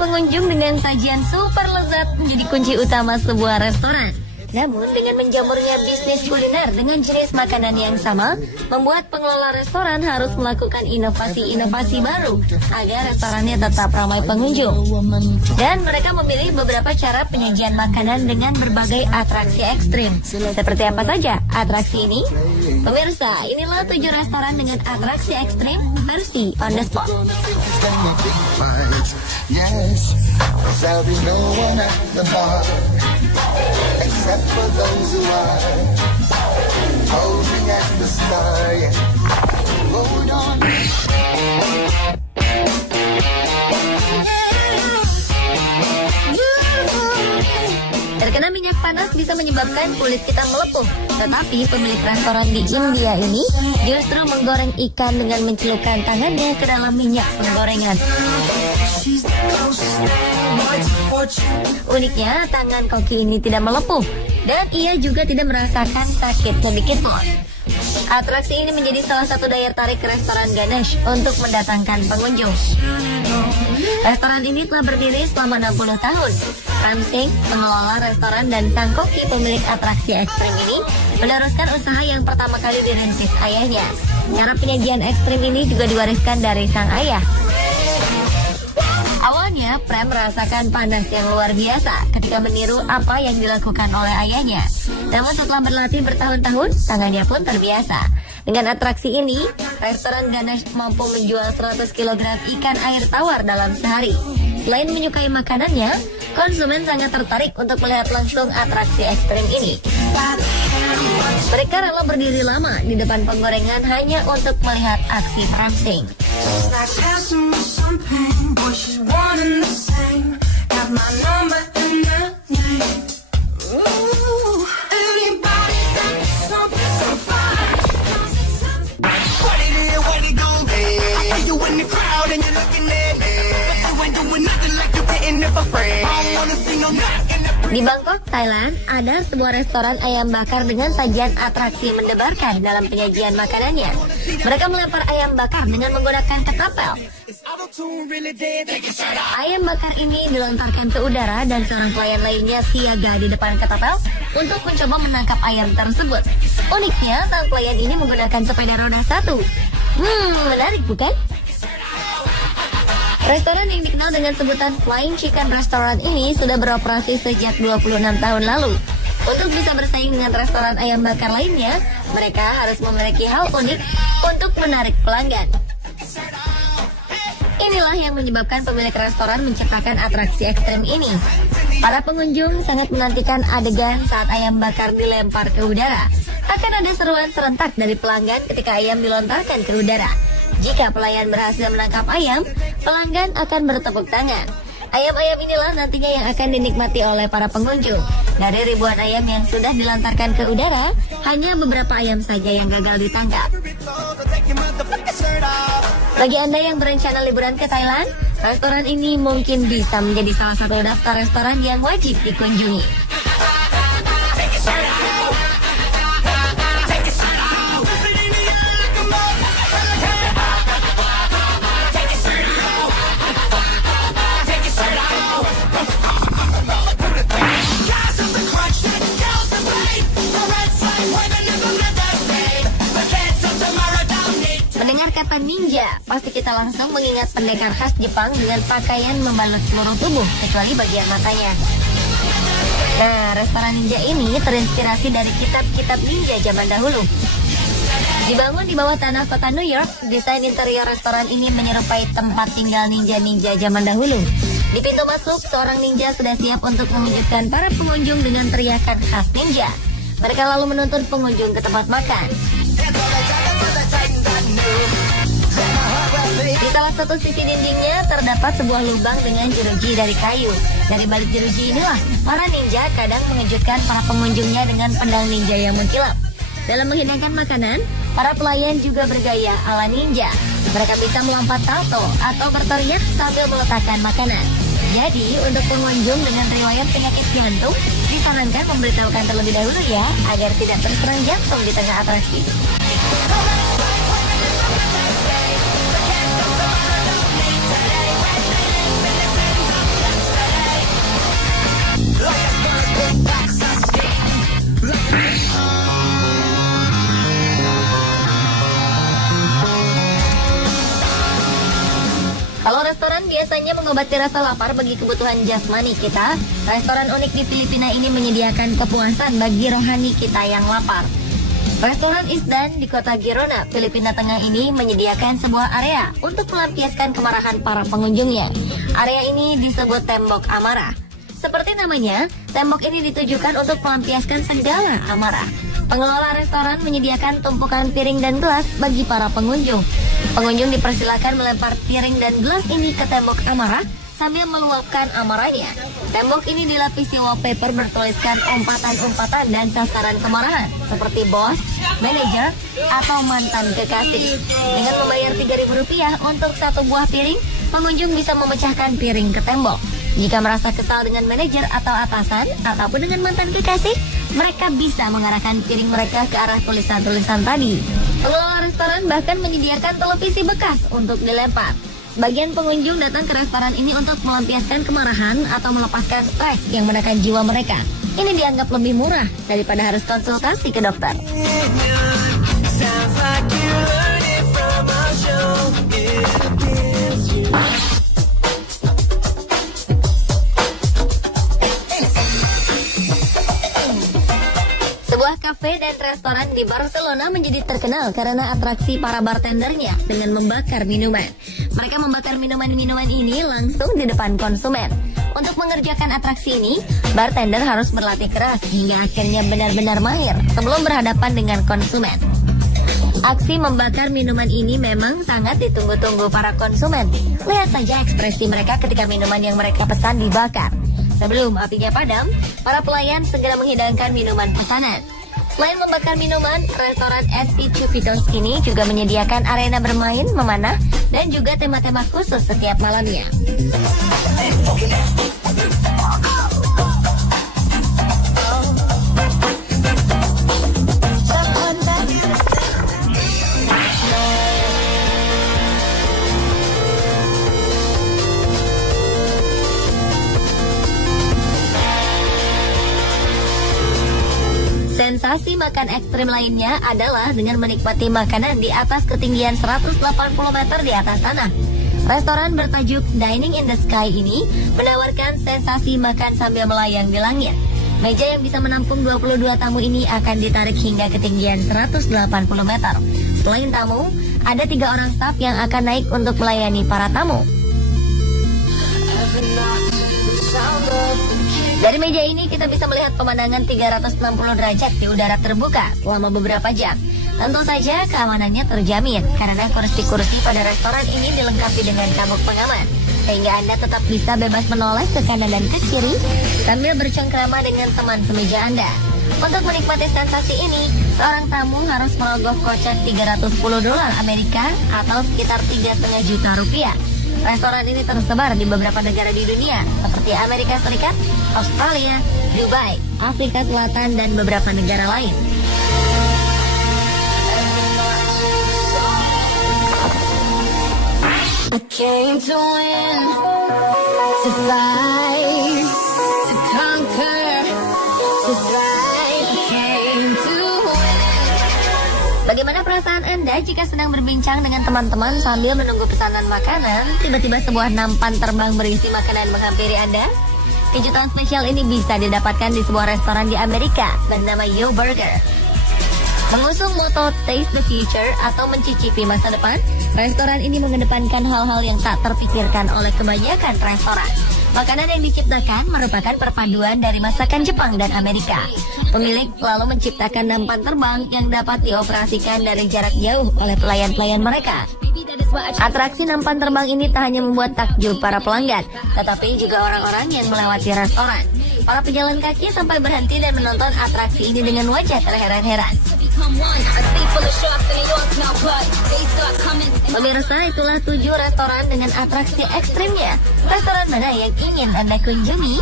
pengunjung dengan sajian super lezat menjadi kunci utama sebuah restoran. Namun dengan menjamurnya bisnis kuliner dengan jenis makanan yang sama, membuat pengelola restoran harus melakukan inovasi-inovasi baru agar restorannya tetap ramai pengunjung. Dan mereka memilih beberapa cara penyajian makanan dengan berbagai atraksi ekstrim. Seperti apa saja atraksi ini? Pemirsa, inilah 7 restoran dengan atraksi ekstrim versi on the spot. Yes, there'll be no one at the bar except for those who are posing as the star. Yeah. Hold on. Terkena minyak panas bisa menyebabkan kulit kita melepuh. Tetapi pemilik restoran di India ini justru menggoreng ikan dengan mencelupkan tangannya ke dalam minyak penggorengan. Uniknya, tangan koki ini tidak melepuh dan ia juga tidak merasakan sakit sedikit pun. Atraksi ini menjadi salah satu daya tarik restoran Ganesh untuk mendatangkan pengunjung. Restoran ini telah berdiri selama 60 tahun. Ram Singh, pengelola restoran dan sang koki pemilik atraksi ekstrim ini, meneruskan usaha yang pertama kali dirintis ayahnya. Cara penyajian ekstrim ini juga diwariskan dari sang ayah. Awalnya, Prem merasakan panas yang luar biasa ketika meniru apa yang dilakukan oleh ayahnya. Namun setelah berlatih bertahun-tahun, tangannya pun terbiasa. Dengan atraksi ini, restoran Ganesh mampu menjual 100 kg ikan air tawar dalam sehari. Selain menyukai makanannya, konsumen sangat tertarik untuk melihat langsung atraksi ekstrim ini. Mereka rela berdiri lama di depan penggorengan hanya untuk melihat aksi Ram Singh. Di Bangkok, Thailand, ada sebuah restoran ayam bakar dengan sajian atraksi mendebarkan dalam penyajian makanannya. Mereka melempar ayam bakar dengan menggunakan ketapel. Ayam bakar ini dilontarkan ke udara dan seorang pelayan lainnya siaga di depan ketapel untuk mencoba menangkap ayam tersebut. Uniknya, sang pelayan ini menggunakan sepeda roda 1. Menarik bukan? Restoran yang dikenal dengan sebutan Flying Chicken Restaurant ini sudah beroperasi sejak 26 tahun lalu. Untuk bisa bersaing dengan restoran ayam bakar lainnya, mereka harus memiliki hal unik untuk menarik pelanggan. Inilah yang menyebabkan pemilik restoran menciptakan atraksi ekstrem ini. Para pengunjung sangat menantikan adegan saat ayam bakar dilempar ke udara. Akan ada seruan serentak dari pelanggan ketika ayam dilontarkan ke udara. Jika pelayan berhasil menangkap ayam, pelanggan akan bertepuk tangan. Ayam-ayam inilah nantinya yang akan dinikmati oleh para pengunjung. Dari ribuan ayam yang sudah dilantarkan ke udara, hanya beberapa ayam saja yang gagal ditangkap. Bagi Anda yang berencana liburan ke Thailand, restoran ini mungkin bisa menjadi salah satu daftar restoran yang wajib dikunjungi. Mendengar kata ninja, pasti kita langsung mengingat pendekar khas Jepang dengan pakaian membalut seluruh tubuh, kecuali bagian matanya. Nah, restoran ninja ini terinspirasi dari kitab-kitab ninja zaman dahulu. Dibangun di bawah tanah kota New York, desain interior restoran ini menyerupai tempat tinggal ninja-ninja zaman dahulu. Di pintu masuk, seorang ninja sudah siap untuk mengejutkan para pengunjung dengan teriakan khas ninja. Mereka lalu menuntun pengunjung ke tempat makan. Di salah satu sisi dindingnya terdapat sebuah lubang dengan jeruji dari kayu. Dari balik jeruji inilah para ninja kadang mengejutkan para pengunjungnya dengan pedang ninja yang mengkilap. Dalam menghidangkan makanan, para pelayan juga bergaya ala ninja. Mereka bisa melompat salto atau berteriak sambil meletakkan makanan. Jadi, untuk pengunjung dengan riwayat penyakit jantung, disarankan memberitahukan terlebih dahulu ya, agar tidak terserang jantung di tengah atraksi. mengobati rasa lapar bagi kebutuhan jasmani kita, restoran unik di Filipina ini menyediakan kepuasan bagi rohani kita yang lapar. Restoran Isdan di kota Girona, Filipina Tengah ini menyediakan sebuah area untuk melampiaskan kemarahan para pengunjungnya. Area ini disebut Tembok Amarah. Seperti namanya, tembok ini ditujukan untuk melampiaskan segala amarah. Pengelola restoran menyediakan tumpukan piring dan gelas bagi para pengunjung. Pengunjung dipersilakan melempar piring dan gelas ini ke tembok amarah sambil meluapkan amarahnya. Tembok ini dilapisi wallpaper bertuliskan umpatan-umpatan dan sasaran kemarahan seperti bos, manajer, atau mantan kekasih. Dengan membayar Rp3.000 untuk satu buah piring, pengunjung bisa memecahkan piring ke tembok. Jika merasa kesal dengan manajer atau atasan, ataupun dengan mantan kekasih, mereka bisa mengarahkan piring mereka ke arah tulisan-tulisan tadi. Pengelola restoran bahkan menyediakan televisi bekas untuk dilempar. Sebagian pengunjung datang ke restoran ini untuk melampiaskan kemarahan atau melepaskan stres yang menekan jiwa mereka. Ini dianggap lebih murah daripada harus konsultasi ke dokter. Sebuah kafe dan restoran di Barcelona menjadi terkenal karena atraksi para bartendernya dengan membakar minuman. Mereka membakar minuman-minuman ini langsung di depan konsumen. Untuk mengerjakan atraksi ini, bartender harus berlatih keras hingga akhirnya benar-benar mahir sebelum berhadapan dengan konsumen. Aksi membakar minuman ini memang sangat ditunggu-tunggu para konsumen. Lihat saja ekspresi mereka ketika minuman yang mereka pesan dibakar. Sebelum apinya padam, para pelayan segera menghidangkan minuman pesanan. Selain membakar minuman, restoran SP Chupitos ini juga menyediakan arena bermain, memanah, dan juga tema-tema khusus setiap malamnya. Sensasi makan ekstrim lainnya adalah dengan menikmati makanan di atas ketinggian 180 meter di atas tanah. Restoran bertajuk Dining in the Sky ini menawarkan sensasi makan sambil melayang di langit. Meja yang bisa menampung 22 tamu ini akan ditarik hingga ketinggian 180 meter. Selain tamu, ada 3 orang staf yang akan naik untuk melayani para tamu. Dari meja ini kita bisa melihat pemandangan 360 derajat di udara terbuka selama beberapa jam. Tentu saja keamanannya terjamin karena kursi-kursi pada restoran ini dilengkapi dengan cambuk pengaman, sehingga Anda tetap bisa bebas menoleh ke kanan dan ke kiri sambil bercengkrama dengan teman semeja Anda. Untuk menikmati sensasi ini, seorang tamu harus merogoh kocek $310 Amerika atau sekitar 3,5 juta rupiah. Restoran ini tersebar di beberapa negara di dunia seperti Amerika Serikat, Australia, Dubai, Afrika Selatan, dan beberapa negara lain. I came to win, to fight, to conquer, to thrive. I came to win. Bagaimana perasaan Anda jika sedang berbincang dengan teman-teman sambil menunggu pesanan makanan, tiba-tiba sebuah nampan terbang berisi makanan menghampiri Anda? Kejutan spesial ini bisa didapatkan di sebuah restoran di Amerika bernama Yo Burger. Mengusung moto Taste the Future atau mencicipi masa depan, restoran ini mengedepankan hal-hal yang tak terpikirkan oleh kebanyakan restoran. Makanan yang diciptakan merupakan perpaduan dari masakan Jepang dan Amerika. Pemilik lalu menciptakan nampan terbang yang dapat dioperasikan dari jarak jauh oleh pelayan-pelayan mereka. Atraksi nampan terbang ini tak hanya membuat takjub para pelanggan, tetapi juga orang-orang yang melewati restoran. Para pejalan kaki sampai berhenti dan menonton atraksi ini dengan wajah terheran-heran. Pemirsa, itulah 7 restoran dengan atraksi ekstrimnya. Restoran mana yang ingin Anda kunjungi?